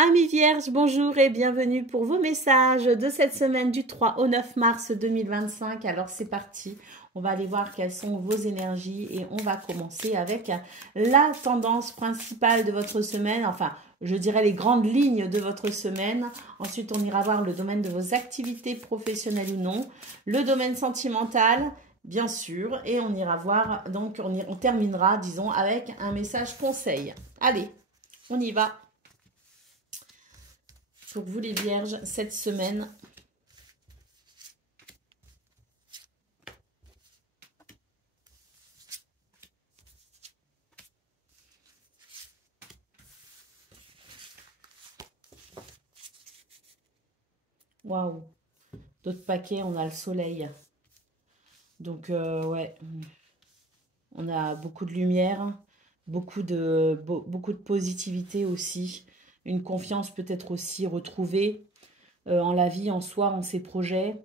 Amis vierges, bonjour et bienvenue pour vos messages de cette semaine du 3 au 9 mars 2025. Alors c'est parti, on va aller voir quelles sont vos énergies et on va commencer avec la tendance principale de votre semaine, enfin je dirais les grandes lignes de votre semaine. Ensuite on ira voir le domaine de vos activités professionnelles ou non, le domaine sentimental bien sûr, et on ira voir, donc on terminera disons avec un message conseil. Allez, on y va. Pour vous les vierges, cette semaine, waouh, d'autres paquets, on a le soleil. Donc, ouais, on a beaucoup de lumière, beaucoup de positivité aussi, une confiance peut-être aussi retrouvée en la vie, en soi, en ses projets.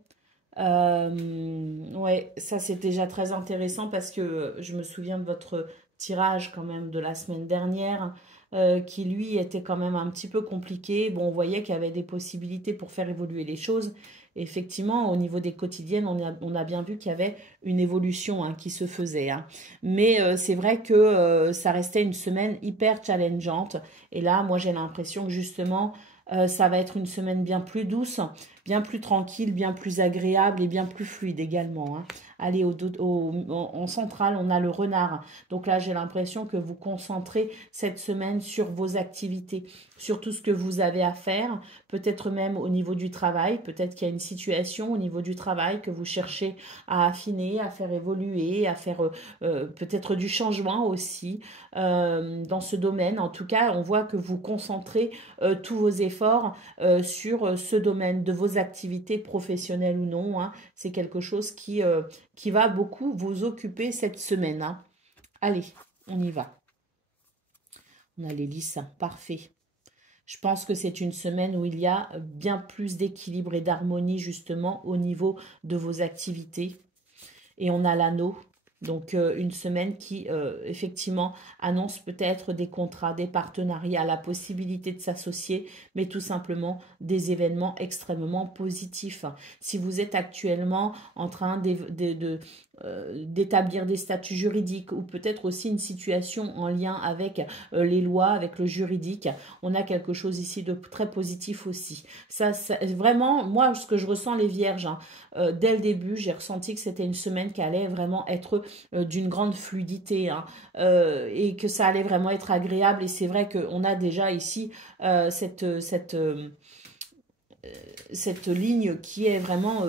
Ouais, ça c'est déjà très intéressant parce que je me souviens de votre tirage quand même de la semaine dernière qui lui était quand même un petit peu compliqué. Bon, on voyait qu'il y avait des possibilités pour faire évoluer les choses. Effectivement, au niveau des quotidiennes, on a bien vu qu'il y avait une évolution qui se faisait. Mais c'est vrai que ça restait une semaine hyper challengeante. Et là, moi j'ai l'impression que justement, ça va être une semaine bien plus douce, bien plus tranquille, bien plus agréable et bien plus fluide également. Allez, en centrale, on a le renard. Donc là, j'ai l'impression que vous concentrez cette semaine sur vos activités, sur tout ce que vous avez à faire, peut-être même au niveau du travail. Peut-être qu'il y a une situation au niveau du travail que vous cherchez à affiner, à faire évoluer, à faire peut-être du changement aussi dans ce domaine. En tout cas, on voit que vous concentrez tous vos efforts sur ce domaine de vos activités professionnelles ou non. C'est quelque chose qui va beaucoup vous occuper cette semaine. Allez, on y va. On a l'hélice, parfait. Je pense que c'est une semaine où il y a bien plus d'équilibre et d'harmonie justement au niveau de vos activités. Et on a l'anneau. Donc une semaine qui effectivement annonce peut-être des contrats, des partenariats, la possibilité de s'associer, mais tout simplement des événements extrêmement positifs. Si vous êtes actuellement en train d'établir des statuts juridiques ou peut-être aussi une situation en lien avec les lois, avec le juridique, on a quelque chose ici de très positif aussi. Ça vraiment, moi, ce que je ressens les vierges, dès le début, j'ai ressenti que c'était une semaine qui allait vraiment être d'une grande fluidité et que ça allait vraiment être agréable. Et c'est vrai qu'on a déjà ici cette ligne qui est vraiment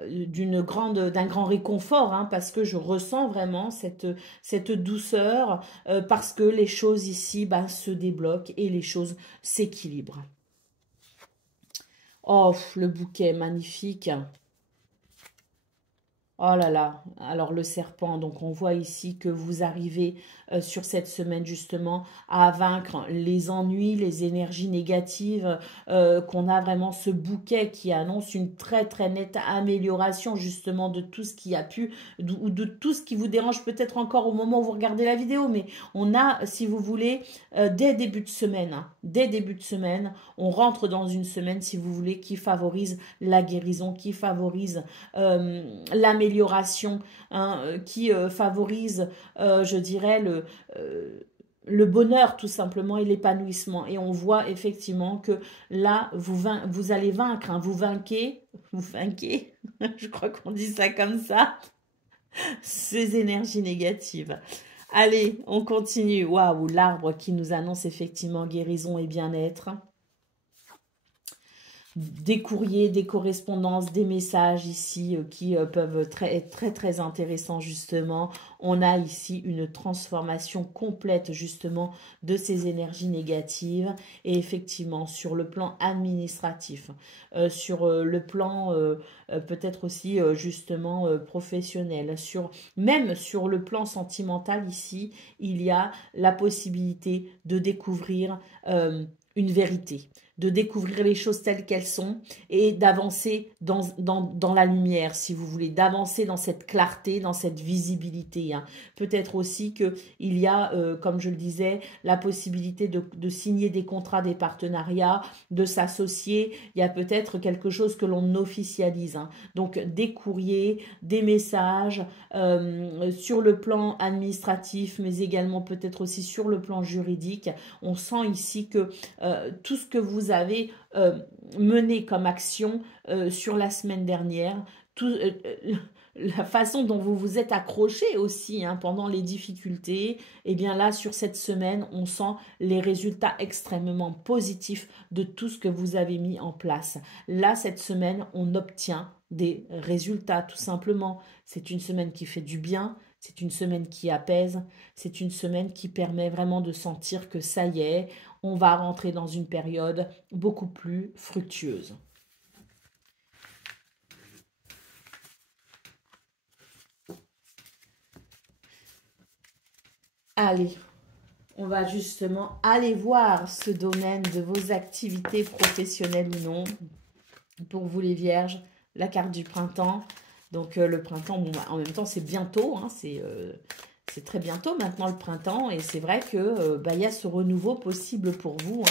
d'un grand réconfort parce que je ressens vraiment cette douceur parce que les choses ici se débloquent et les choses s'équilibrent. Oh, le bouquet magnifique. Oh là là, alors le serpent, donc on voit ici que vous arrivez sur cette semaine justement à vaincre les ennuis, les énergies négatives, qu'on a vraiment ce bouquet qui annonce une très très nette amélioration justement de tout ce qui a pu, ou de tout ce qui vous dérange peut-être encore au moment où vous regardez la vidéo, mais on a, si vous voulez, dès début de semaine, on rentre dans une semaine, si vous voulez, qui favorise la guérison, qui favorise l'amélioration, qui favorise, je dirais, le bonheur tout simplement et l'épanouissement. Et on voit effectivement que là, vous allez vaincre, vous vainquez, je crois qu'on dit ça comme ça, ces énergies négatives. Allez, on continue. Waouh, l'arbre qui nous annonce effectivement guérison et bien-être. Des courriers, des correspondances, des messages ici qui peuvent être très très intéressants justement. On a ici une transformation complète justement de ces énergies négatives et effectivement sur le plan administratif, sur le plan peut-être aussi justement professionnel, même sur le plan sentimental ici, il y a la possibilité de découvrir une vérité, de découvrir les choses telles qu'elles sont et d'avancer dans la lumière, si vous voulez, d'avancer dans cette clarté, dans cette visibilité. l'été, hein. Peut-être aussi qu'il y a, comme je le disais, la possibilité de signer des contrats, des partenariats, de s'associer. Il y a peut-être quelque chose que l'on officialise, hein. Donc des courriers, des messages, sur le plan administratif, mais également peut-être aussi sur le plan juridique. On sent ici que tout ce que vous avez mené comme action sur la semaine dernière, la façon dont vous vous êtes accroché aussi, hein, pendant les difficultés, et bien là, sur cette semaine, on sent les résultats extrêmement positifs de tout ce que vous avez mis en place. Là, cette semaine, on obtient des résultats, tout simplement. C'est une semaine qui fait du bien, c'est une semaine qui apaise, c'est une semaine qui permet vraiment de sentir que ça y est, on va rentrer dans une période beaucoup plus fructueuse. Allez, on va justement aller voir ce domaine de vos activités professionnelles ou non. Pour vous les vierges, la carte du printemps. Donc le printemps, bon, en même temps c'est bientôt, hein, c'est très bientôt maintenant le printemps. Et c'est vrai que y a ce renouveau possible pour vous,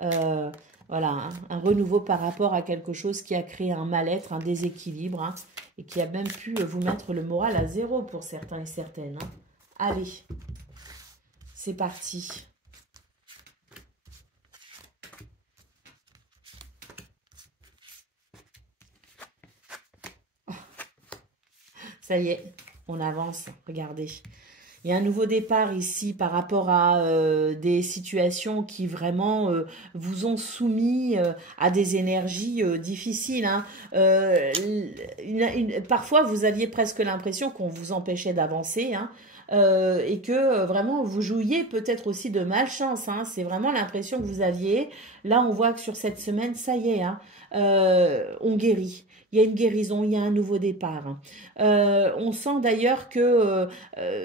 hein. Voilà, hein, un renouveau par rapport à quelque chose qui a créé un mal-être, un déséquilibre, hein, et qui a même pu vous mettre le moral à zéro pour certains et certaines, hein. Allez, c'est parti. Ça y est, on avance, regardez. Il y a un nouveau départ ici par rapport à des situations qui vraiment vous ont soumis à des énergies difficiles, hein. Parfois, vous aviez presque l'impression qu'on vous empêchait d'avancer, hein. Et que vraiment vous jouiez peut-être aussi de malchance, hein. C'est vraiment l'impression que vous aviez. Là, on voit que sur cette semaine, ça y est, hein, on guérit. Il y a une guérison, il y a un nouveau départ, hein. On sent d'ailleurs que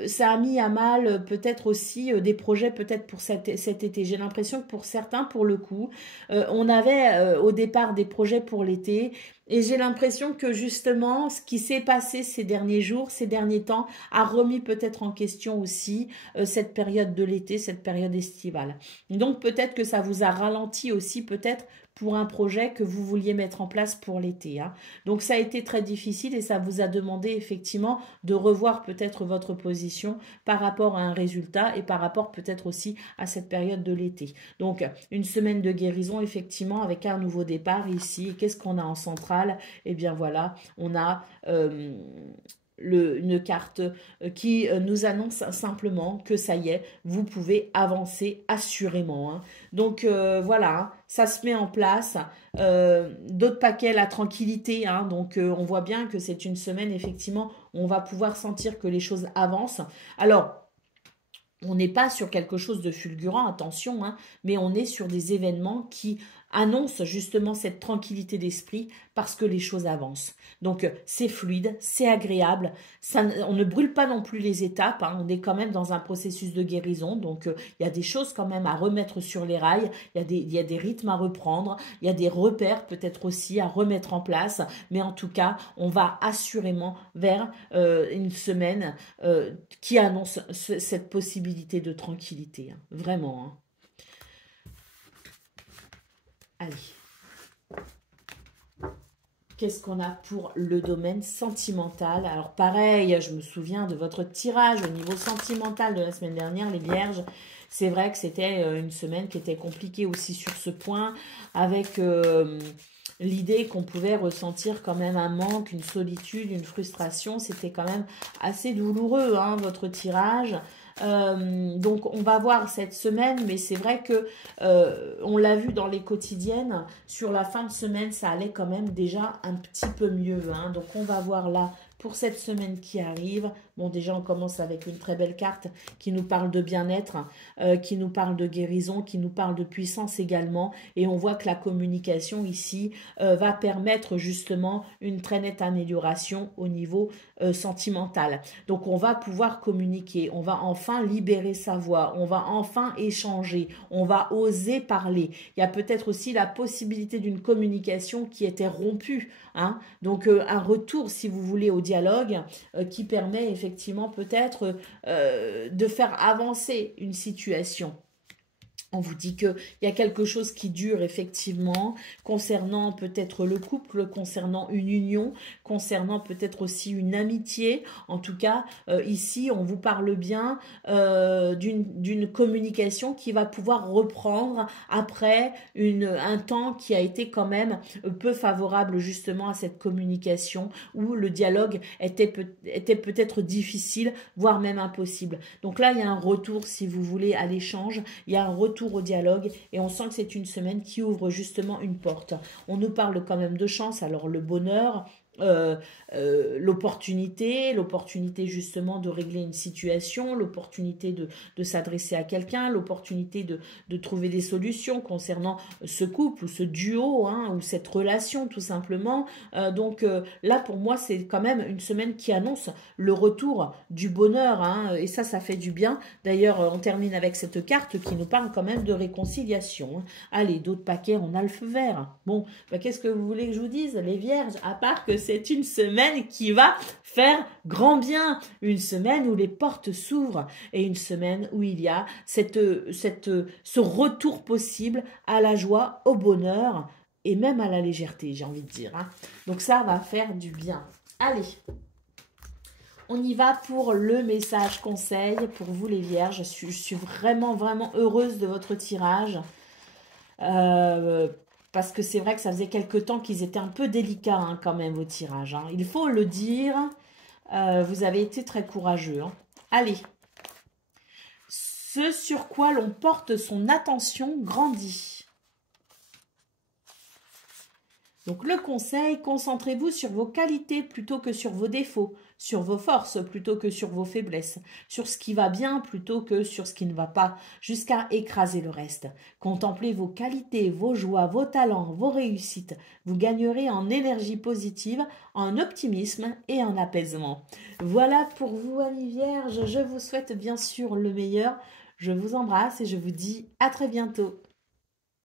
ça a mis à mal peut-être aussi des projets peut-être pour cet été. J'ai l'impression que pour certains, pour le coup, on avait au départ des projets pour l'été. Et j'ai l'impression que justement, ce qui s'est passé ces derniers jours, ces derniers temps, a remis peut-être en question aussi cette période de l'été, cette période estivale. Donc peut-être que ça vous a ralenti aussi peut-être pour un projet que vous vouliez mettre en place pour l'été, hein. Donc ça a été très difficile et ça vous a demandé effectivement de revoir peut-être votre position par rapport à un résultat et par rapport peut-être aussi à cette période de l'été. Donc une semaine de guérison effectivement avec un nouveau départ ici. Qu'est-ce qu'on a en centrale? Eh bien voilà, on a une carte qui nous annonce simplement que ça y est, vous pouvez avancer assurément, hein. Donc voilà, hein, ça se met en place. D'autres paquets, la tranquillité, hein. Donc on voit bien que c'est une semaine, effectivement, on va pouvoir sentir que les choses avancent. Alors, on n'est pas sur quelque chose de fulgurant, attention, hein, mais on est sur des événements qui annoncent justement cette tranquillité d'esprit parce que les choses avancent. Donc c'est fluide, c'est agréable, ça, on ne brûle pas non plus les étapes, hein, on est quand même dans un processus de guérison, donc il y a des choses quand même à remettre sur les rails, il y a des rythmes à reprendre, il y a des repères peut-être aussi à remettre en place, mais en tout cas, on va assurément vers une semaine qui annonce cette possibilité de tranquillité, hein, vraiment, hein. Allez. Qu'est-ce qu'on a pour le domaine sentimental? Alors pareil, je me souviens de votre tirage au niveau sentimental de la semaine dernière, les vierges. C'est vrai que c'était une semaine qui était compliquée aussi sur ce point, avec l'idée qu'on pouvait ressentir quand même un manque, une solitude, une frustration. C'était quand même assez douloureux, hein, votre tirage. Donc on va voir cette semaine, mais c'est vrai que on l'a vu dans les quotidiennes, sur la fin de semaine ça allait quand même déjà un petit peu mieux, hein. Donc on va voir là pour cette semaine qui arrive. Bon, déjà on commence avec une très belle carte qui nous parle de bien-être, qui nous parle de guérison, qui nous parle de puissance également, et on voit que la communication ici va permettre justement une très nette amélioration au niveau sentimental. Donc on va pouvoir communiquer, on va enfin libérer sa voix, on va enfin échanger, on va oser parler. Il y a peut-être aussi la possibilité d'une communication qui était rompue, hein. Donc un retour, si vous voulez, au dialogue dialogue qui permet effectivement peut-être de faire avancer une situation. On vous dit qu'il y a quelque chose qui dure effectivement, concernant peut-être le couple, concernant une union, concernant peut-être aussi une amitié. En tout cas, ici, on vous parle bien d'une communication qui va pouvoir reprendre après un temps qui a été quand même peu favorable justement à cette communication, où le dialogue était peut-être difficile, voire même impossible. Donc là, il y a un retour, si vous voulez, à l'échange, il y a un retour au dialogue et on sent que c'est une semaine qui ouvre justement une porte. On nous parle quand même de chance, alors le bonheur, l'opportunité justement de régler une situation, l'opportunité de s'adresser à quelqu'un, l'opportunité de trouver des solutions concernant ce couple ou ce duo, hein, ou cette relation tout simplement. Donc là pour moi c'est quand même une semaine qui annonce le retour du bonheur, hein, et ça fait du bien. D'ailleurs on termine avec cette carte qui nous parle quand même de réconciliation, hein. Allez, d'autres paquets, on a le feu vert. Bon, bah, qu'est-ce que vous voulez que je vous dise, les vierges, à part que c'est une semaine qui va faire grand bien, une semaine où les portes s'ouvrent et une semaine où il y a ce retour possible à la joie, au bonheur et même à la légèreté, j'ai envie de dire, hein. Donc ça va faire du bien. Allez, on y va pour le message conseil pour vous les vierges. Je suis vraiment, vraiment heureuse de votre tirage. Parce que c'est vrai que ça faisait quelque temps qu'ils étaient un peu délicats, hein, quand même, vos tirages, hein. Il faut le dire, vous avez été très courageux, hein. Allez, ce sur quoi l'on porte son attention grandit. Donc le conseil, concentrez-vous sur vos qualités plutôt que sur vos défauts, sur vos forces plutôt que sur vos faiblesses, sur ce qui va bien plutôt que sur ce qui ne va pas, jusqu'à écraser le reste. Contemplez vos qualités, vos joies, vos talents, vos réussites. Vous gagnerez en énergie positive, en optimisme et en apaisement. Voilà pour vous, amis vierges. Je vous souhaite bien sûr le meilleur. Je vous embrasse et je vous dis à très bientôt.